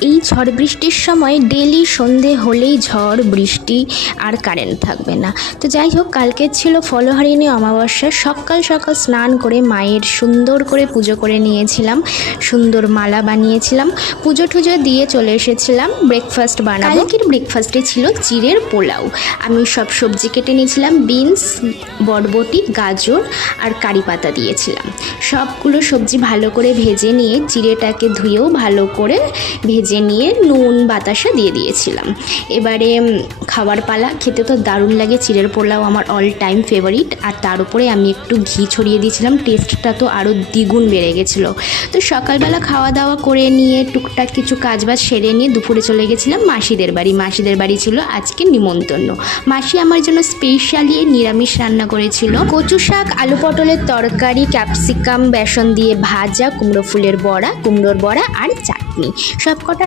এই ঝড় বৃষ্টির সময় ডেলি সন্ধে হলেই ঝড় বৃষ্টি আর কারেন্ট থাকবে না। তো যাই হোক, কালকে ছিল ফলহারিণী অমাবস্যা। সকাল সকাল স্নান করে মায়ের সুন্দর করে পুজো করে নিয়েছিলাম, সুন্দর মালা বানিয়েছিলাম, পুজো টুজো দিয়ে চলে এসেছিলাম ব্রেকফাস্ট বানাবো। কালকের ব্রেকফাস্টে ছিল চিড়ের পোলাও। আমি সব সবজি কেটে নিয়েছিলাম, বিনস, বরবটি, গাজর আর কারি পাতা দিয়েছিলাম। সবগুলো সবজি ভালো করে ভেজে নিয়ে চিড়েটাকে ধুয়েও ভালো করে ভেজে নিয়ে নুন বাতাসা দিয়ে দিয়েছিলাম। এবারে খাবার পালা। খেতে তো দারুণ লাগে চিড়ের পোলাও, আমার অল টাইম ফেভারিট। আর তার উপরে আমি একটু ঘি ছড়িয়ে দিয়েছিলাম, টেস্টটা তো আরও দ্বিগুণ বেড়ে গেছিলো। তো সকালবেলা খাওয়া দাওয়া করে নিয়ে টুকটাক কিছু কাজবাজ সেরে নিয়ে দুপুরে চলে গেছিলাম মাসিদের বাড়ি। মাসিদের বাড়ি ছিল আজকে নিমন্ত্রণ। মাসি আমার জন্য স্পেশালি নিরামিষ রান্না করেছিল, কচু শাক, আলু পটলের তরকারি, ক্যাপসিকাম বেসন দিয়ে ভাজা, কুমড়ো ফুলের বড়া, কুমড়োর বড়া আর চাটনি। সবকটা